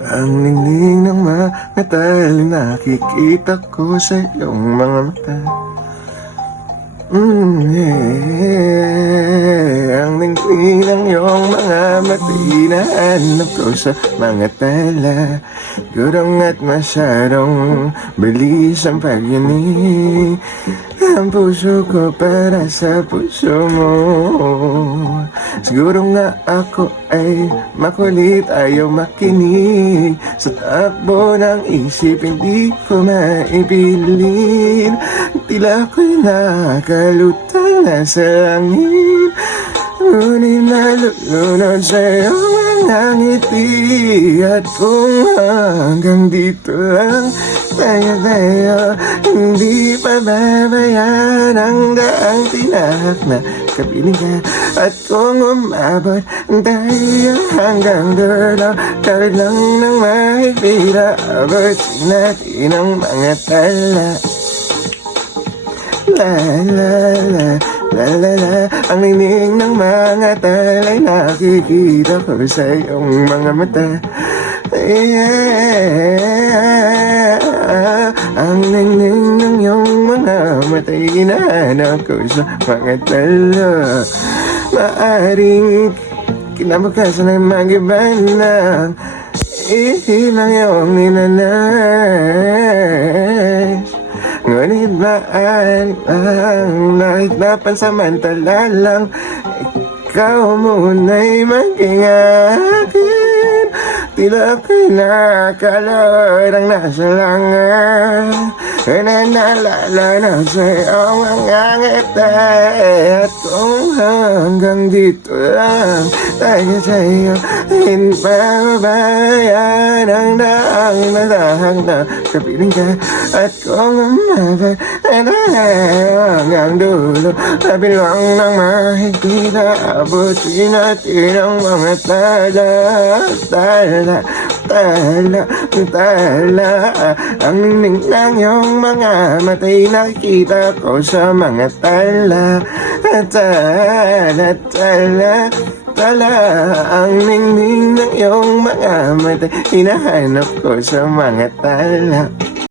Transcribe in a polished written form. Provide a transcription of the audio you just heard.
Ang ningning ng mga tali nakikita ko sa iyong mga mata. Ang ningning ng iyong mga mata hinahanap ko sa mga tala. Gurong at masyadong bilis ang pagyanig. Ang puso ko para sa puso mo. Siguro nga ako ay makulit, ayaw makinig sa takbo ng isip, hindi ko maipilit. Tila ko'y nakalutang nasa langit, ngunit nalulunod sa iyong mga ngiti. At kung hanggang dito lang tayo, hindi pa babayan hanggang tinahak na kapiling ka. At kung umabot tayo hanggang dulo, kawit lang ng mahigpira, abutin natin ang mga tala. La la la, la la la. Ang ningning ng mga talay nakikita ko sa iyong mga mata. Ang ningning ng iyong mga mata hinahanap ko sa mga tala. Maaring kinabukasan ay mag-iba ng ilang iyong ninanais. Ngunit maaari ang kahit na pansamantala lang, ikaw muna'y maging akin. Tila ko'y nakalor ang nasa langan, nalala na sa iyong mga ngiti. At kung hanggang dito lang tayo sa'yo, hindi pa babayan ang daang nadahang na kapiling ka. At kung umabot hanggang dulo, kabilang ng mahigpit, abutin natin ang mga tala. Tala, tala, tala. Ang ningning ng iyong mga mata'y nakikita ko sa mga tala. Tala, tala, tala. Ang ningning ng iyong mga mata'y hinahanap ko sa mga tala.